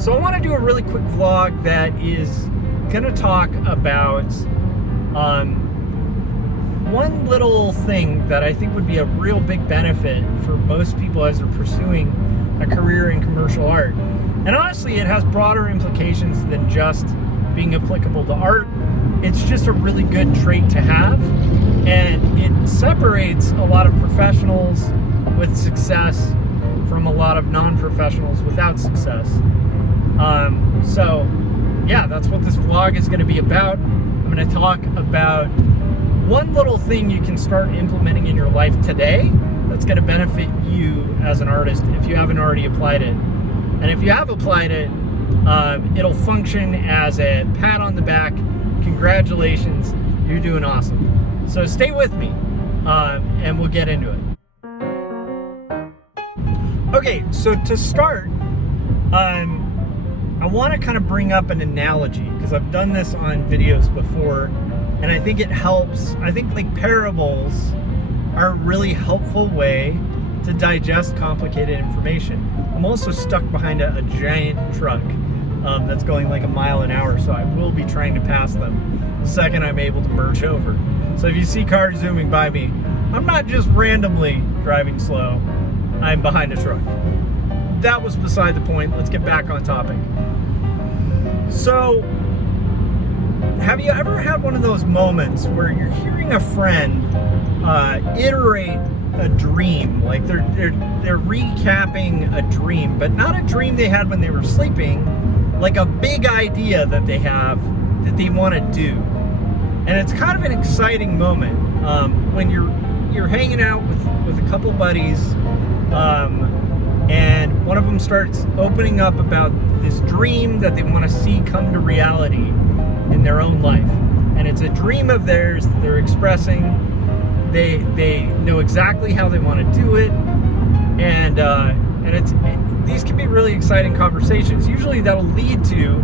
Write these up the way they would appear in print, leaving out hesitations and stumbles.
So I want to do a really quick vlog that is going to talk about one little thing that I think would be a real big benefit for most people as they're pursuing a career in commercial art. And honestly, it has broader implications than just being applicable to art. It's just a really good trait to have, and it separates a lot of professionals with success from a lot of non-professionals without success. So yeah, that's what this vlog is going to be about. I'm going to talk about one little thing you can start implementing in your life today that's going to benefit you as an artist if you haven't already applied it. And if you have applied it, it'll function as a pat on the back. Congratulations, you're doing awesome. So stay with me, and we'll get into it. Okay, so to start, I want to kind of bring up an analogy, because I've done this on videos before, and I think it helps. I think like parables are a really helpful way to digest complicated information. I'm also stuck behind a giant truck that's going like a mile an hour, so I will be trying to pass them the second I'm able to merge over. So if you see cars zooming by me, I'm not just randomly driving slow, I'm behind a truck. That was beside the point. Let's get back on topic. So, have you ever had one of those moments where you're hearing a friend iterate a dream, like they're recapping a dream, but not a dream they had when they were sleeping, like a big idea that they have that they want to do? And it's kind of an exciting moment when you're hanging out with a couple buddies, and one of them starts opening up about this dream that they want to see come to reality in their own life. And it's a dream of theirs that they're expressing. They know exactly how they want to do it, and these can be really exciting conversations. Usually that'll lead to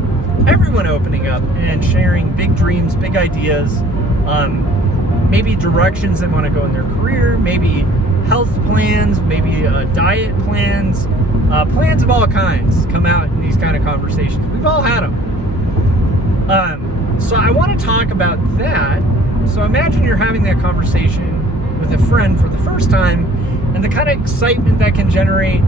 everyone opening up and sharing big dreams, big ideas, maybe directions they want to go in their career, maybe health plans, maybe diet plans, plans of all kinds come out in these kind of conversations. We've all had them. So I want to talk about that. So imagine you're having that conversation with a friend for the first time, and the kind of excitement that can generate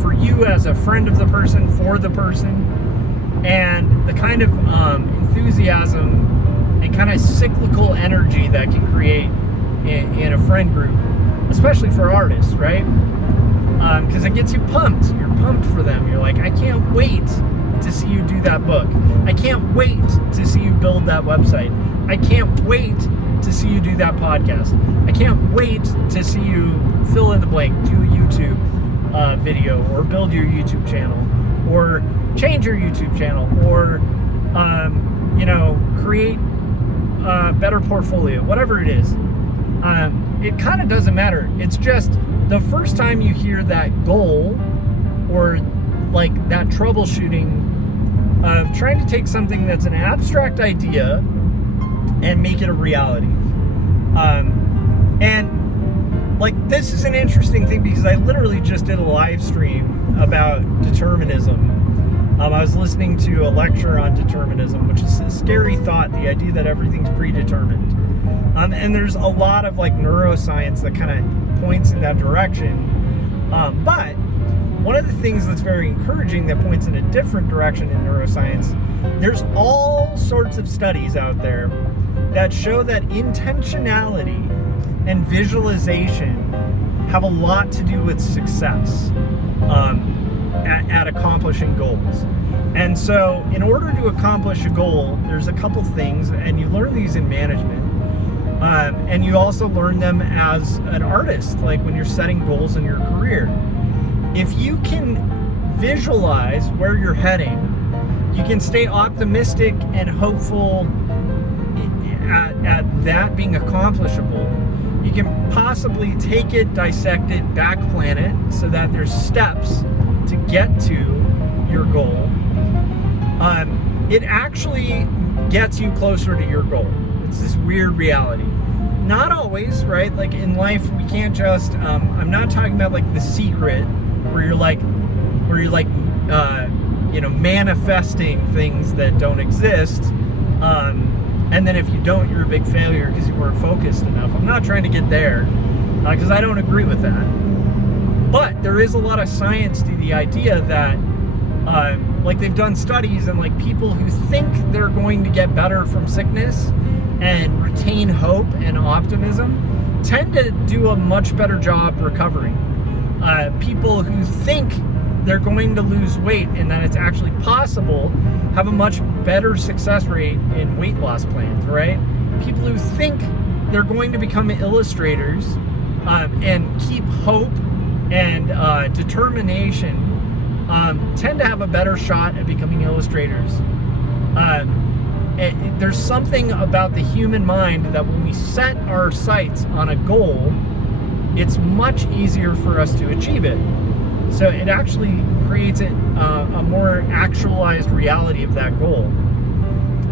for you as a friend of the person, for the person, and the kind of enthusiasm and kind of cyclical energy that can create in a friend group, especially for artists, right? Because it gets you pumped. You're pumped for them. You're like, I can't wait to see you do that book. I can't wait to see you build that website. I can't wait to see you do that podcast. I can't wait to see you fill in the blank, do a YouTube video, or build your YouTube channel, or change your YouTube channel, or create a better portfolio, whatever it is. It kind of doesn't matter. It's just the first time you hear that goal, or like that troubleshooting of trying to take something that's an abstract idea and make it a reality. And like, this is an interesting thing because I literally just did a live stream about determinism. I was listening to a lecture on determinism, which is a scary thought, the idea that everything's predetermined. And there's a lot of like neuroscience that kind of points in that direction. But one of the things that's very encouraging that points in a different direction in neuroscience, there's all sorts of studies out there that show that intentionality and visualization have a lot to do with success at accomplishing goals. And so in order to accomplish a goal, there's a couple things, and you learn these in management. And you also learn them as an artist, like when you're setting goals in your career. If you can visualize where you're heading, you can stay optimistic and hopeful at that being accomplishable. You can possibly take it, dissect it, back plan it so that there's steps to get to your goal. It actually gets you closer to your goal. It's this weird reality. Not always, right? Like in life, we can't just, I'm not talking about like The Secret, where you're like, manifesting things that don't exist. And then if you don't, you're a big failure because you weren't focused enough. I'm not trying to get there because I don't agree with that. But there is a lot of science to the idea that like they've done studies, and like people who think they're going to get better from sickness and retain hope and optimism tend to do a much better job recovering. People who think they're going to lose weight and that it's actually possible have a much better success rate in weight loss plans, right? People who think they're going to become illustrators and keep hope and determination tend to have a better shot at becoming illustrators. There's something about the human mind that when we set our sights on a goal, it's much easier for us to achieve it. So it actually creates a more actualized reality of that goal.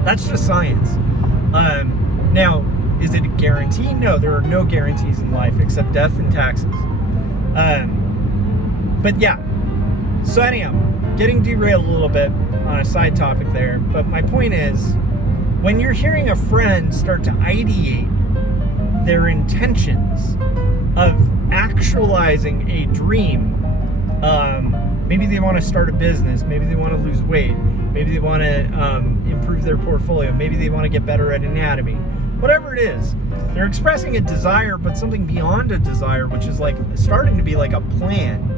That's just science. Now, is it a guarantee? No, there are no guarantees in life except death and taxes. But yeah. So anyhow, getting derailed a little bit on a side topic there. But my point is, when you're hearing a friend start to ideate their intentions of actualizing a dream, maybe they want to start a business, maybe they want to lose weight, maybe they want to improve their portfolio, maybe they want to get better at anatomy, whatever it is, they're expressing a desire, but something beyond a desire, which is like starting to be like a plan.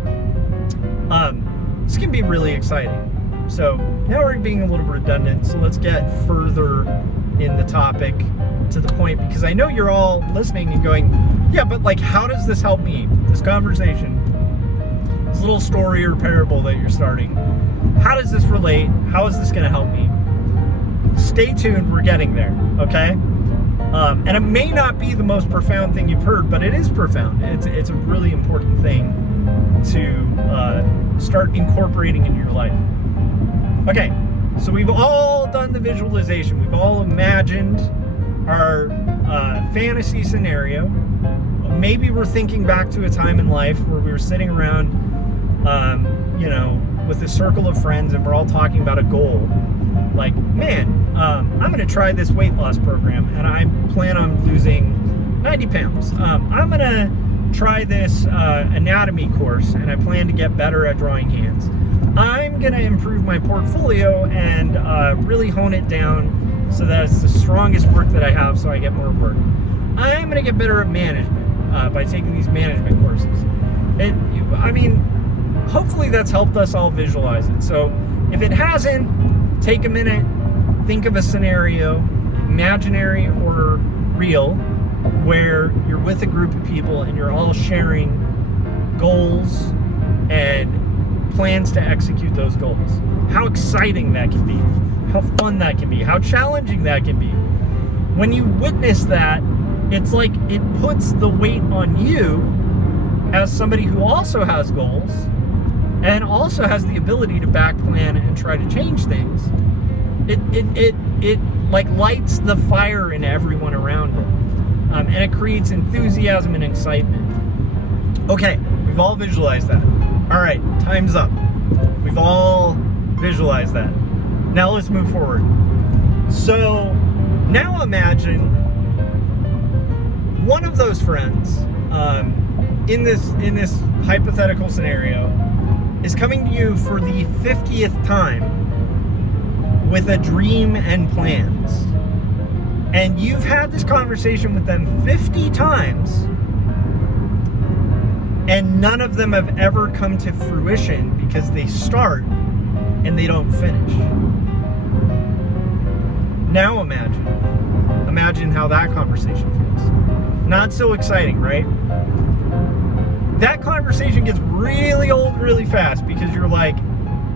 This can be really exciting. So now we're being a little redundant, so let's get further in the topic to the point, because I know you're all listening and going, yeah, but like, how does this help me? This conversation, this little story or parable that you're starting, how does this relate? How is this going to help me? Stay tuned, we're getting there, okay? And it may not be the most profound thing you've heard, but it is profound. It's a really important thing to start incorporating in your life. Okay, so we've all done the visualization. We've all imagined our fantasy scenario. Maybe we're thinking back to a time in life where we were sitting around, with a circle of friends, and we're all talking about a goal. Like, man, I'm going to try this weight loss program, and I plan on losing 90 pounds. I'm going to try this anatomy course, and I plan to get better at drawing hands. I'm going to improve my portfolio and really hone it down so that it's the strongest work that I have, so I get more work. I'm going to get better at management by taking these management courses. Hopefully that's helped us all visualize it. So if it hasn't, take a minute, think of a scenario, imaginary or real, where you're with a group of people and you're all sharing goals and plans to execute those goals. How exciting that can be, how fun that can be, how challenging that can be. When you witness that, it's like it puts the weight on you as somebody who also has goals and also has the ability to back plan and try to change things. It like lights the fire in everyone around it, and it creates enthusiasm and excitement. Okay, we've all visualized that. All right, time's up. We've all visualized that. Now let's move forward. So now imagine one of those friends in this hypothetical scenario is coming to you for the 50th time with a dream and plans. And you've had this conversation with them 50 times, and none of them have ever come to fruition because they start and they don't finish. Now imagine how that conversation feels. Not so exciting, right? That conversation gets really old really fast because you're like,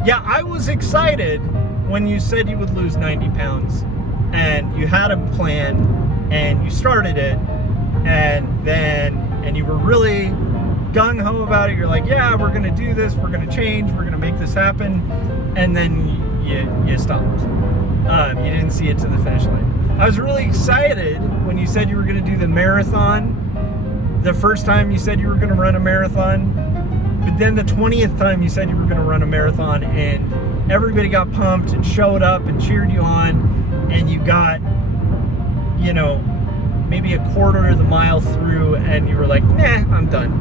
yeah, I was excited when you said you would lose 90 pounds and you had a plan and you started it and you were really gung-ho about it. You're like, yeah, we're going to do this. We're going to change. We're going to make this happen. And then you stopped. You didn't see it to the finish line. I was really excited when you said you were going to do the marathon. The first time you said you were going to run a marathon, but then the 20th time you said you were going to run a marathon and everybody got pumped and showed up and cheered you on, and you got, you know, maybe a quarter of the mile through and you were like, nah, I'm done.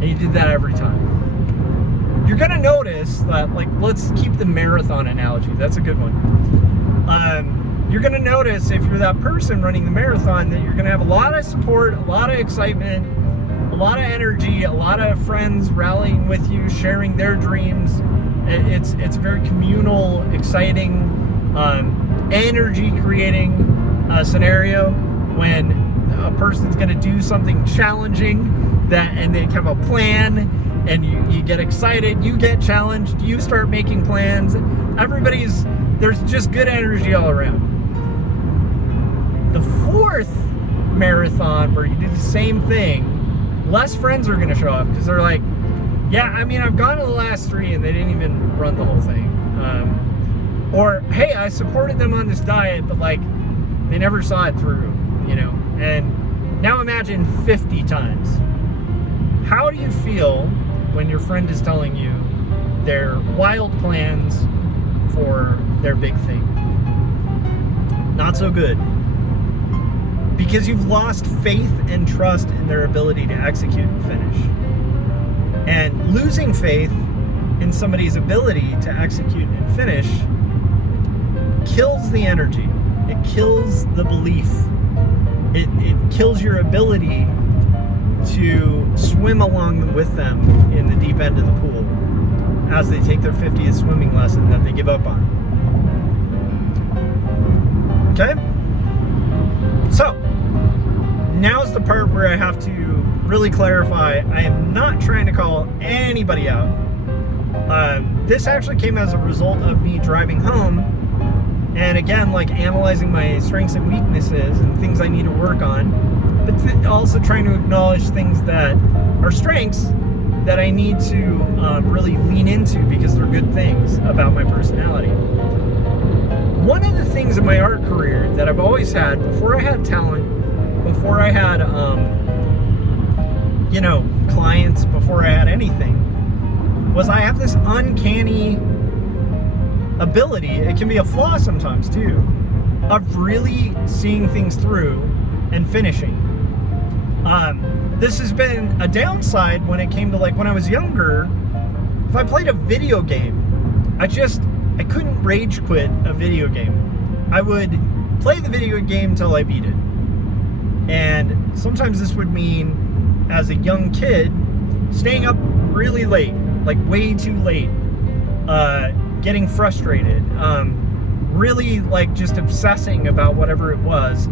And you did that every time. You're gonna notice that, like, let's keep the marathon analogy. That's a good one. You're gonna notice, if you're that person running the marathon, that you're gonna have a lot of support, a lot of excitement, a lot of energy, a lot of friends rallying with you, sharing their dreams. It's a very communal, exciting, energy creating scenario when a person's going to do something challenging and they have a plan, and you get excited, you get challenged, you start making plans. There's just good energy all around. The fourth marathon, where you do the same thing, less friends are going to show up because they're like, yeah, I mean, I've gone to the last 3 and they didn't even run the whole thing. Or, hey, I supported them on this diet, but like, they never saw it through, you know? And now imagine 50 times. How do you feel when your friend is telling you their wild plans for their big thing? Not so good. Because you've lost faith and trust in their ability to execute and finish. And losing faith in somebody's ability to execute and finish kills the energy. It kills the belief. It kills your ability to swim along with them in the deep end of the pool as they take their 50th swimming lesson that they give up on. Okay? So, now's the part where I have to really clarify. I am not trying to call anybody out. This actually came as a result of me driving home, and again, like, analyzing my strengths and weaknesses and things I need to work on, but also trying to acknowledge things that are strengths that I need to really lean into because they're good things about my personality. One of the things in my art career that I've always had, before I had talent, before I had clients, before I had anything, was I have this uncanny ability, it can be a flaw sometimes too, of really seeing things through and finishing. This has been a downside when it came to, like, when I was younger. If I played a video game, I couldn't rage quit a video game. I would play the video game till I beat it. And sometimes this would mean, as a young kid, staying up really late, like way too late, getting frustrated, really, like, just obsessing about whatever it was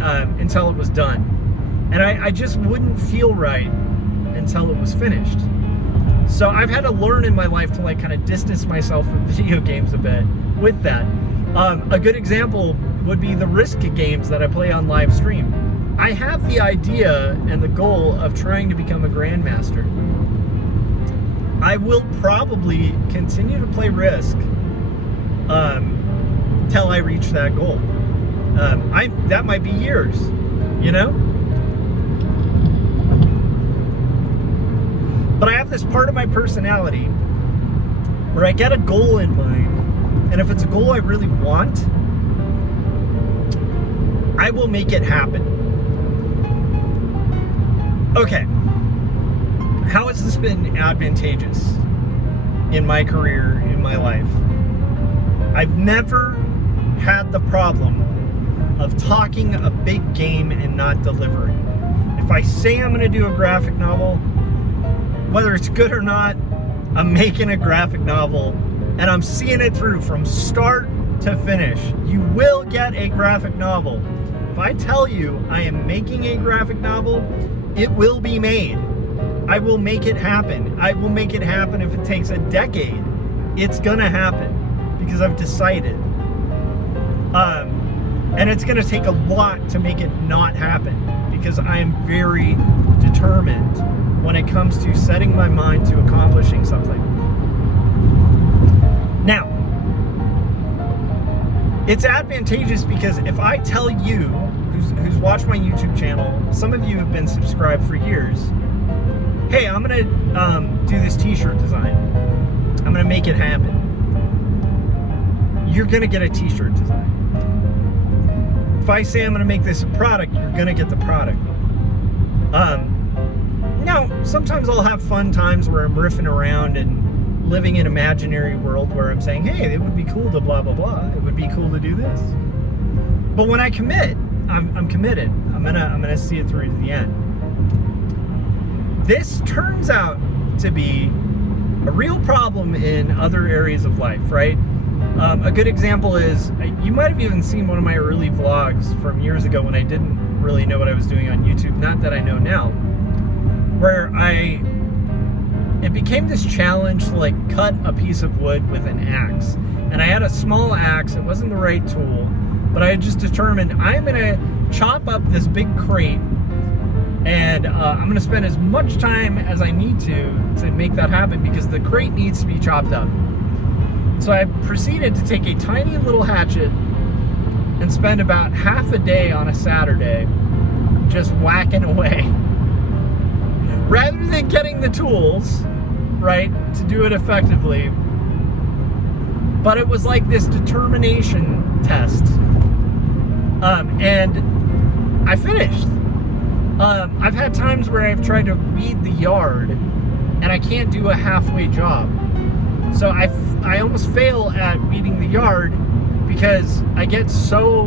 until it was done. And I just wouldn't feel right until it was finished. So I've had to learn in my life to, like, kind of distance myself from video games a bit with that. A good example would be the Risk games that I play on live stream. I have the idea and the goal of trying to become a grandmaster. I will probably continue to play Risk till I reach that goal. That might be years, you know? But I have this part of my personality where I get a goal in mind, and if it's a goal I really want, I will make it happen. Okay, how has this been advantageous in my career, in my life? I've never had the problem of talking a big game and not delivering. If I say I'm going to do a graphic novel, whether it's good or not, I'm making a graphic novel and I'm seeing it through from start to finish. You will get a graphic novel. If I tell you I am making a graphic novel, it will be made. I will make it happen. I will make it happen if it takes a decade. It's gonna happen because I've decided. And it's gonna take a lot to make it not happen because I am very determined when it comes to setting my mind to accomplishing something. Now, it's advantageous because if I tell you, who's watched my YouTube channel, some of you have been subscribed for years, hey, I'm gonna do this t-shirt design. I'm gonna make it happen. you're going to get a t-shirt design. If I say I'm going to make this a product, you're going to get the product. Now, sometimes I'll have fun times where I'm riffing around and living in an imaginary world where I'm saying, hey, it would be cool to blah, blah, blah. It would be cool to do this. But when I commit, I'm committed. I'm gonna see it through to the end. This turns out to be a real problem in other areas of life, right? A good example is, you might have even seen one of my early vlogs from years ago when I didn't really know what I was doing on YouTube, not that I know now, where it became this challenge to like cut a piece of wood with an axe. And I had a small axe, it wasn't the right tool, but I had just determined I'm gonna chop up this big crate and I'm gonna spend as much time as I need to make that happen because the crate needs to be chopped up. So I proceeded to take a tiny little hatchet and spend about half a day on a Saturday just whacking away. Rather than getting the tools, right, to do it effectively. But it was like this determination test. And I finished. I've had times where I've tried to weed the yard and I can't do a halfway job. So I almost fail at weeding the yard because I get so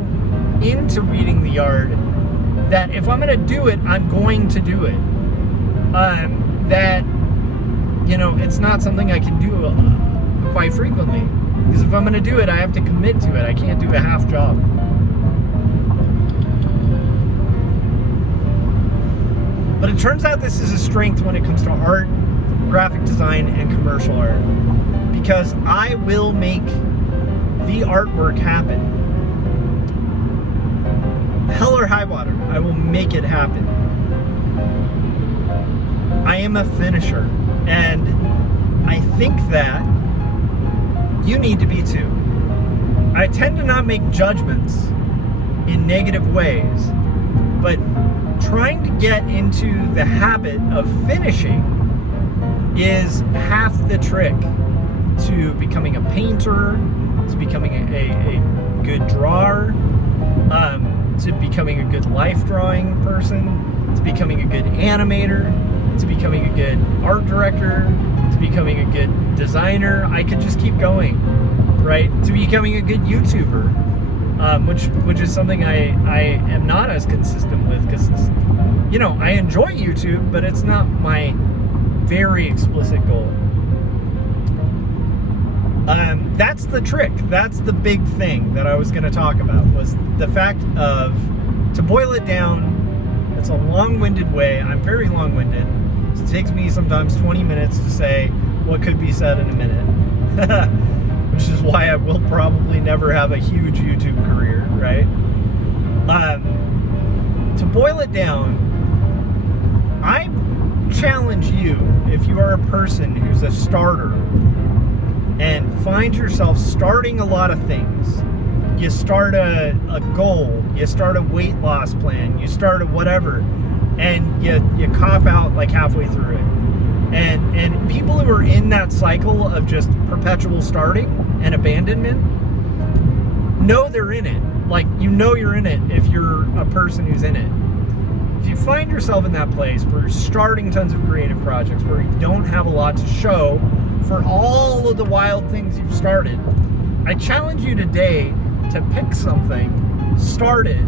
into weeding the yard that if I'm gonna do it, I'm going to do it. That, you know, it's not something I can do quite frequently. Because if I'm gonna do it, I have to commit to it. I can't do a half job. But it turns out this is a strength when it comes to art, graphic design, and commercial art. Because I will make the artwork happen. Hell or high water, I will make it happen. I am a finisher, and I think that you need to be too. I tend to not make judgments in negative ways, but trying to get into the habit of finishing is half the trick to becoming a painter, to becoming a good drawer, to becoming a good life drawing person, to becoming a good animator, to becoming a good art director, to becoming a good designer. I could just keep going, right? To becoming a good YouTuber, which is something I am not as consistent with because, you know, I enjoy YouTube, but it's not my very explicit goal. That's the trick. That's the big thing that I was going to talk about, was the fact of, to boil it down, it's a long-winded way. I'm very long-winded. So it takes me sometimes 20 minutes to say what could be said in a minute. Which is why I will probably never have a huge YouTube career, right? To boil it down, I challenge you, if you are a person who's a starter and find yourself starting a lot of things, you start a goal, you start a weight loss plan, you start a whatever, and you cop out like halfway through it. And people who are in that cycle of just perpetual starting and abandonment know they're in it. Like, you know you're in it if you're a person who's in it. If you find yourself in that place where you're starting tons of creative projects, where you don't have a lot to show for all of the wild things you've started, I challenge you today to pick something, start it,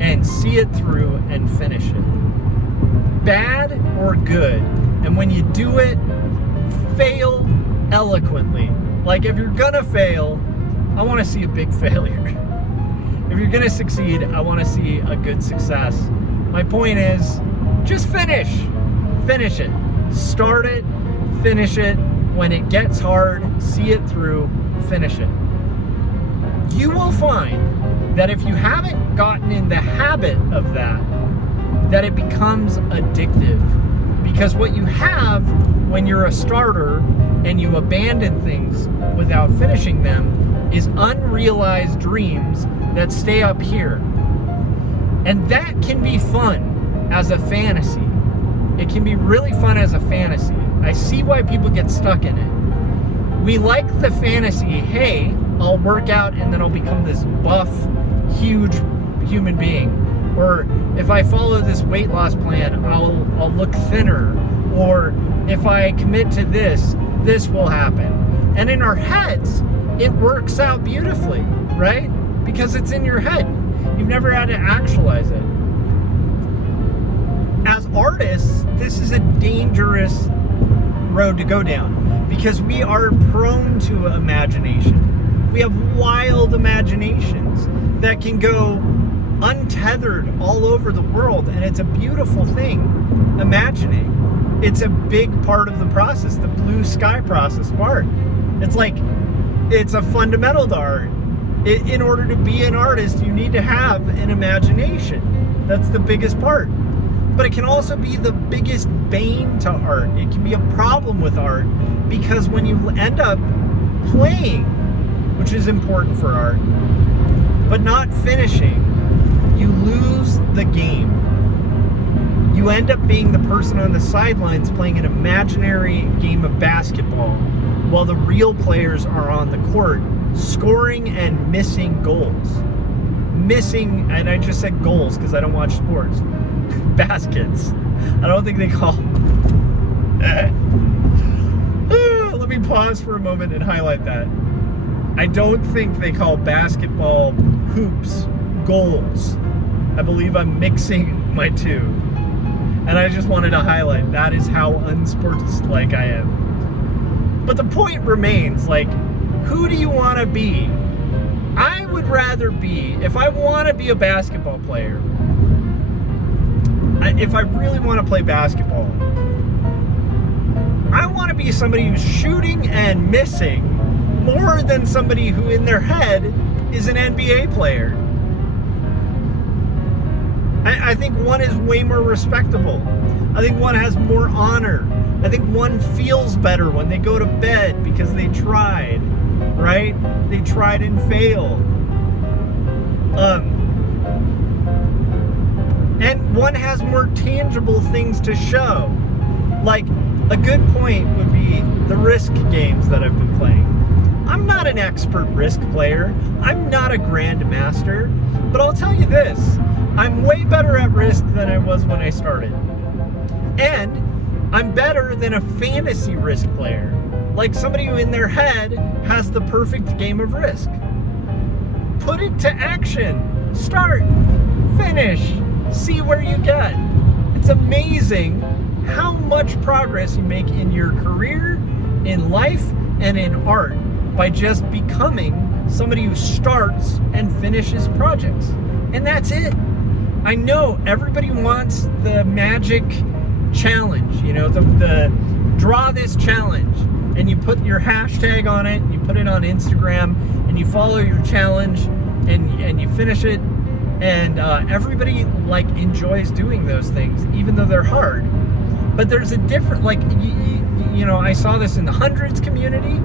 and see it through and finish it. Bad or good. And when you do it, fail eloquently. Like, if you're gonna fail, I want to see a big failure. If you're gonna succeed, I want to see a good success. My point is, just finish. Finish it. Start it, finish it. When it gets hard, see it through, finish it. You will find that if you haven't gotten in the habit of that it becomes addictive. Because what you have when you're a starter and you abandon things without finishing them is unrealized dreams that stay up here. And that can be fun as a fantasy. It can be really fun as a fantasy. I see why people get stuck in it. We like the fantasy, hey, I'll work out and then I'll become this buff, huge human being. Or if I follow this weight loss plan, I'll look thinner. Or if I commit to this will happen. And in our heads, it works out beautifully, right? Because it's in your head. You've never had to actualize it. As artists, this is a dangerous road to go down because we are prone to imagination. We have wild imaginations that can go untethered all over the world, and it's a beautiful thing, imagining. It's a big part of the process, the blue sky process of art. It's a fundamental to art. In order to be an artist, you need to have an imagination. That's the biggest part. But it can also be the biggest bane to art. It can be a problem with art because when you end up playing, which is important for art, but not finishing, you lose the game. You end up being the person on the sidelines playing an imaginary game of basketball while the real players are on the court scoring and missing goals. And I just said goals because I don't watch sports. Baskets. I don't think they call. Let me pause for a moment and highlight that. I don't think they call basketball hoops goals. I believe I'm mixing my two. And I just wanted to highlight that is how unsports-like I am. But the point remains, who do you want to be? I would rather be, if I want to be a basketball player, if I really want to play basketball, I want to be somebody who's shooting and missing more than somebody who in their head is an NBA player. I think one is way more respectable. I think one has more honor. I think one feels better when they go to bed because they tried, right? They tried and failed. And one has more tangible things to show. Like, a good point would be the Risk games that I've been playing. I'm not an expert Risk player. I'm not a grandmaster. But I'll tell you this. I'm way better at Risk than I was when I started. And I'm better than a fantasy Risk player. Like somebody who in their head has the perfect game of Risk. Put it to action. Start. Finish. See where you get. It's amazing how much progress you make in your career, in life, and in art by just becoming somebody who starts and finishes projects. And that's it. I know everybody wants the magic challenge, the draw this challenge, and you put your hashtag on it, and you put it on Instagram, and you follow your challenge, and you finish it, and everybody enjoys doing those things, even though they're hard. But there's a different, I saw this in the Hundreds community,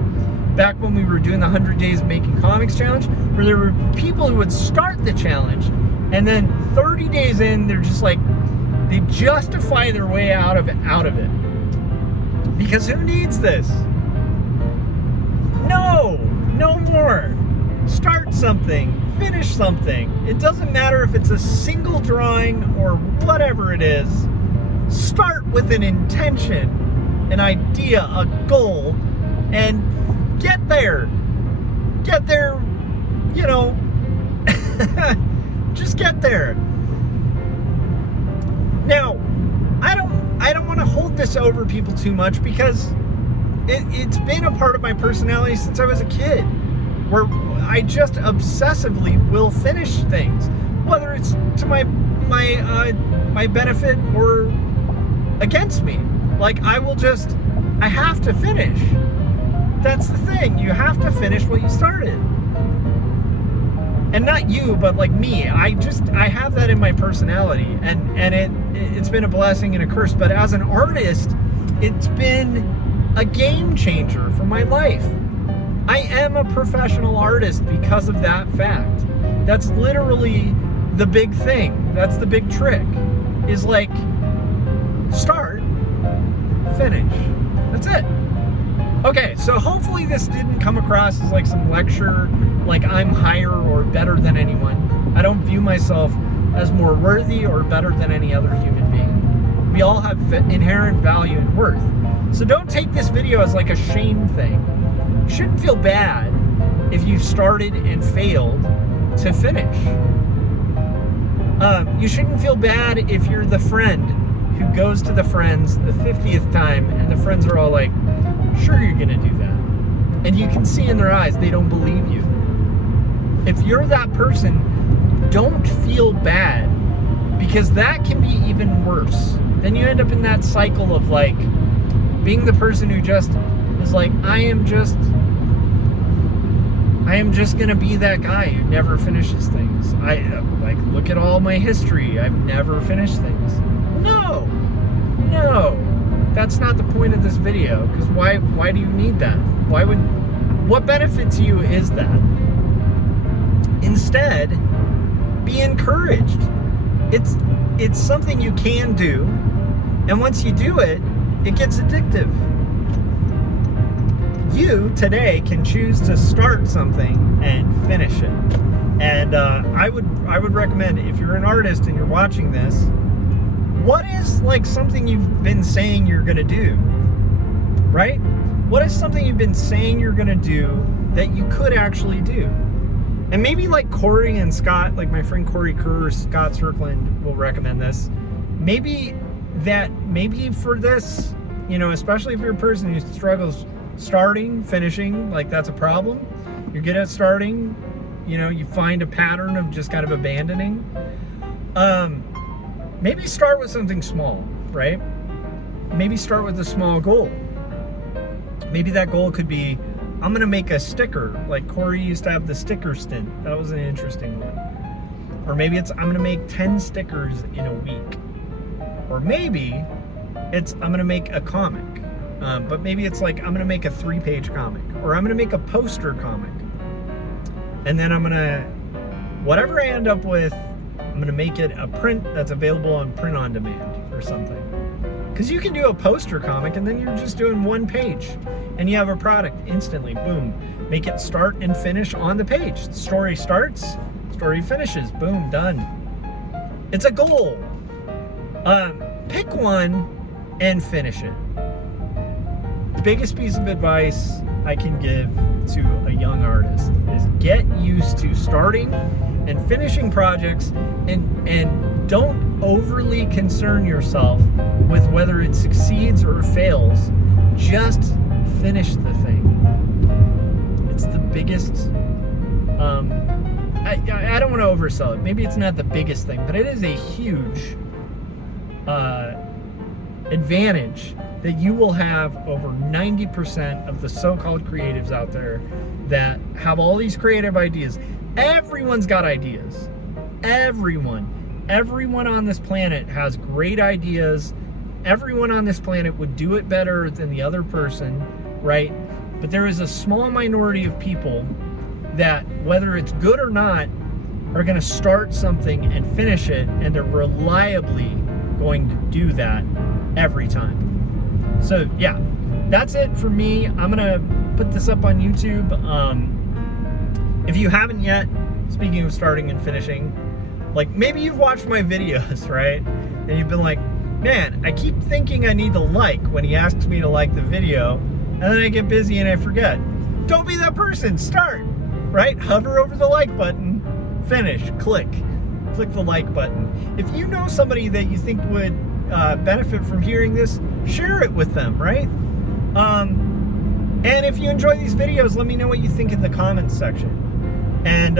back when we were doing the 100 Days of Making Comics challenge, where there were people who would start the challenge, and then 30 days in, they're just they justify their way out of it. Because who needs this? No more. Start something, finish something. It doesn't matter if it's a single drawing or whatever it is. Start with an intention, an idea, a goal, and get there. Get there, just get there. Now, I don't want to hold this over people too much because it's been a part of my personality since I was a kid, where I just obsessively will finish things, whether it's to my benefit or against me. I have to finish. That's the thing. You have to finish what you started. And not you, but me. I have that in my personality, and it's been a blessing and a curse. But as an artist, it's been a game changer for my life. I am a professional artist because of that fact. That's literally the big thing. That's the big trick. Is start, finish. That's it. Okay, so hopefully this didn't come across as like some lecture, like I'm higher or better than anyone. I don't view myself as more worthy or better than any other human being. We all have inherent value and worth. So don't take this video as like a shame thing. You shouldn't feel bad if you started and failed to finish. You shouldn't feel bad if you're the friend who goes to the friends the 50th time and the friends are all like, sure you're gonna do that. And you can see in their eyes they don't believe you. If you're that person, don't feel bad, because that can be even worse. Then you end up in that cycle of like being the person who just is like, I am just gonna be that guy who never finishes things. Like, look at all my history. I've never finished things. No, that's not the point of this video. Because why do you need that? What benefit to you is that? Instead, be encouraged. It's something you can do, and once you do it, it gets addictive. You today can choose to start something and finish it. And I would recommend, if you're an artist and you're watching this, what is like something you've been saying you're gonna do, right? What is something you've been saying you're gonna do that you could actually do? And maybe like Corey and Scott, like my friend Corey Kerr, Scott Cirkland will recommend this. Maybe for this, you know, especially if you're a person who struggles starting, finishing, like that's a problem. You're good at starting, you know, you find a pattern of just kind of abandoning. Maybe start with something small, right? Maybe start with a small goal. Maybe that goal could be, I'm gonna make a sticker, like Corey used to have the sticker stint. That was an interesting one. Or maybe it's, I'm gonna make 10 stickers in a week. Or maybe it's, I'm gonna make a comic. But maybe it's like, I'm gonna make a 3-page comic. Or I'm gonna make a poster comic. And then I'm gonna, whatever I end up with, I'm gonna make it a print that's available on print on demand or something. Because you can do a poster comic and then you're just doing 1 page and you have a product instantly, boom. Make it start and finish on the page. The story starts, story finishes, boom, done. It's a goal. Pick one and finish it. The biggest piece of advice I can give to a young artist is get used to starting and finishing projects, and don't overly concern yourself with whether it succeeds or fails. Just finish the thing. It's the biggest, I don't want to oversell it. Maybe it's not the biggest thing, but it is a huge advantage that you will have over 90% of the so-called creatives out there that have all these creative ideas. Everyone's got ideas. Everyone on this planet has great ideas. Everyone on this planet would do it better than the other person, right? But there is a small minority of people that, whether it's good or not, are going to start something and finish it, and they're reliably going to do that every time. So yeah, that's it for me. I'm gonna put this up on YouTube. If you haven't yet, speaking of starting and finishing, like maybe you've watched my videos, right? And you've been like, man, I keep thinking I need to like when he asks me to like the video, and then I get busy and I forget. Don't be that person. Start, right? Hover over the like button, finish, click the like button. If you know somebody that you think would benefit from hearing this, share it with them, right? And if you enjoy these videos, let me know what you think in the comments section. And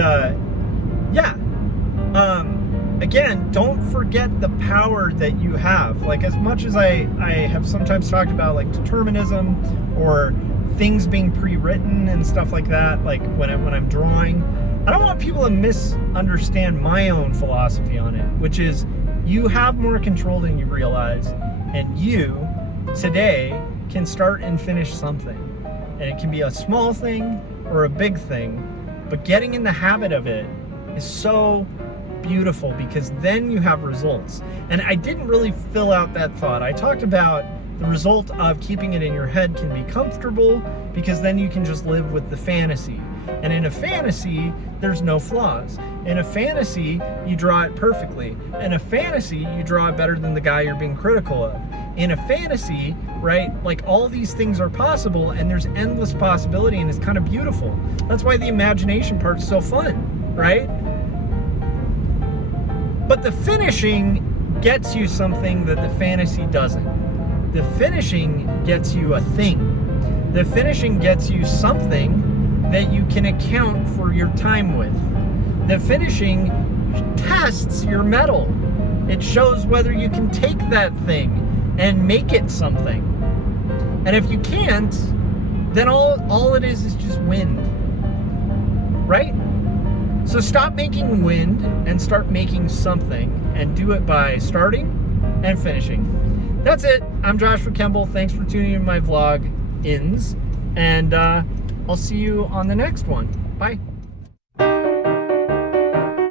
again, don't forget the power that you have. Like, as much as I have sometimes talked about like determinism or things being pre-written and stuff like that, like when I'm drawing, I don't want people to misunderstand my own philosophy on it, which is you have more control than you realize, and you today can start and finish something. And it can be a small thing or a big thing, but getting in the habit of it is so beautiful, because then you have results. And I didn't really fill out that thought. I talked about The result of keeping it in your head can be comfortable because then you can just live with the fantasy. And in a fantasy, there's no flaws. In a fantasy, you draw it perfectly. In a fantasy, you draw it better than the guy you're being critical of. In a fantasy, right, like all these things are possible and there's endless possibility and it's kind of beautiful. That's why the imagination part's so fun, right? But the finishing gets you something that the fantasy doesn't. The finishing gets you a thing. The finishing gets you something that you can account for your time with. The finishing tests your mettle. It shows whether you can take that thing and make it something. And if you can't, then all it is just wind. Right? So stop making wind and start making something, and do it by starting and finishing. That's it. I'm Joshua Kemble. Thanks for tuning in my vlog ins, and I'll see you on the next one. Bye.